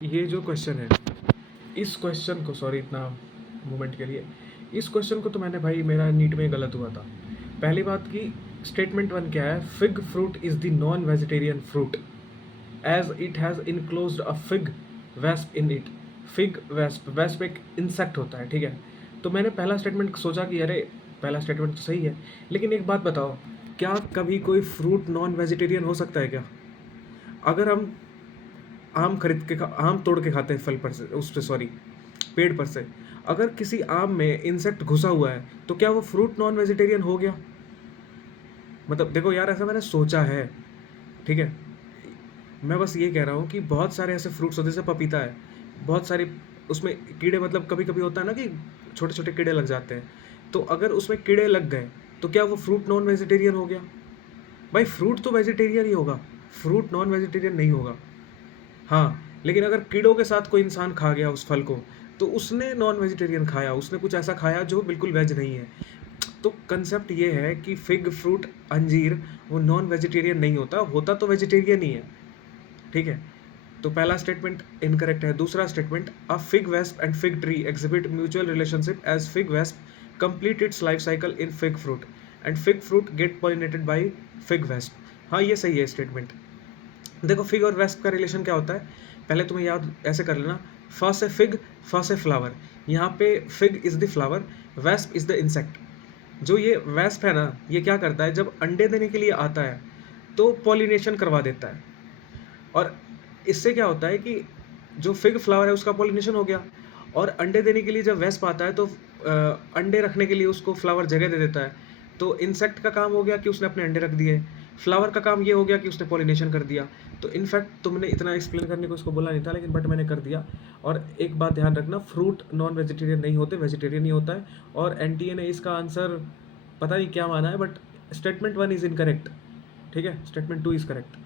ये जो क्वेश्चन है, इस क्वेश्चन को सॉरी इतना मोमेंट के लिए, इस क्वेश्चन को तो मैंने भाई मेरा नीट में गलत हुआ था। पहली बात की स्टेटमेंट वन क्या है, fig fruit is the non vegetarian fruit as it has enclosed a fig wasp in it. Fig wasp, wasp एक इंसेक्ट होता है, ठीक है। तो मैंने पहला स्टेटमेंट सोचा कि अरे पहला स्टेटमेंट तो सही है, लेकिन एक बात बताओ, क्या कभी कोई फ्रूट नॉन वेजिटेरियन हो सकता है क्या? अगर हम आम तोड़ के खाते हैं फल पर से, उस पे सॉरी पेड़ पर से, अगर किसी आम में इंसेक्ट घुसा हुआ है तो क्या वो फ्रूट नॉन वेजिटेरियन हो गया? मतलब देखो यार, ऐसा मैंने सोचा है, ठीक है। मैं बस ये कह रहा हूँ कि बहुत सारे ऐसे फ्रूट्स होते हैं, जैसे पपीता है, बहुत सारे उसमें कीड़े, मतलब कभी कभी होता है ना कि छोटे छोटे कीड़े लग जाते हैं, तो अगर उसमें कीड़े लग गए तो क्या वो फ्रूट नॉन वेजिटेरियन हो गया? भाई फ्रूट तो वेजिटेरियन ही होगा, फ्रूट नॉन वेजिटेरियन नहीं होगा। हाँ, लेकिन अगर कीड़ों के साथ कोई इंसान खा गया उस फल को, तो उसने नॉन वेजिटेरियन खाया, उसने कुछ ऐसा खाया जो बिल्कुल वेज नहीं है। तो कंसेप्ट ये है कि फिग फ्रूट, अंजीर, वो नॉन वेजिटेरियन नहीं होता, होता तो वेजिटेरियन ही है, ठीक है। तो पहला स्टेटमेंट इनकरेक्ट है। दूसरा statement, a fig wasp and fig tree exhibit mutual relationship as fig wasp complete its life cycle in fig fruit and fig fruit get pollinated by fig wasp. हाँ, ये सही है स्टेटमेंट। देखो fig और wasp का relation क्या होता है, पहले तुम्हें याद ऐसे कर लेना, फ से फिग, फ से फ्लावर। यहाँ पे fig is the flower, wasp is the insect. जो ये वेस्प है ना, ये क्या करता है, जब अंडे देने के लिए आता है तो पॉलिनेशन करवा देता है। और इससे क्या होता है कि जो फिग फ्लावर है उसका पॉलिनेशन हो गया, और अंडे देने के लिए जब वेस्प आता है तो अंडे रखने के लिए उसको फ्लावर जगह दे देता है। तो इंसेक्ट का काम हो गया कि उसने अपने अंडे रख दिए, फ्लावर का काम ये हो गया कि उसने पॉलिनेशन कर दिया। तो इनफैक्ट तुमने इतना एक्सप्लेन करने को उसको बोला नहीं था, लेकिन बट मैंने कर दिया। और एक बात ध्यान रखना, फ्रूट नॉन वेजिटेरियन नहीं होते, वेजिटेरियन ही होता है। और एनटीए ने इसका आंसर पता नहीं क्या माना है, but statement one is incorrect, ठीक है, स्टेटमेंट टू इज़ करेक्ट।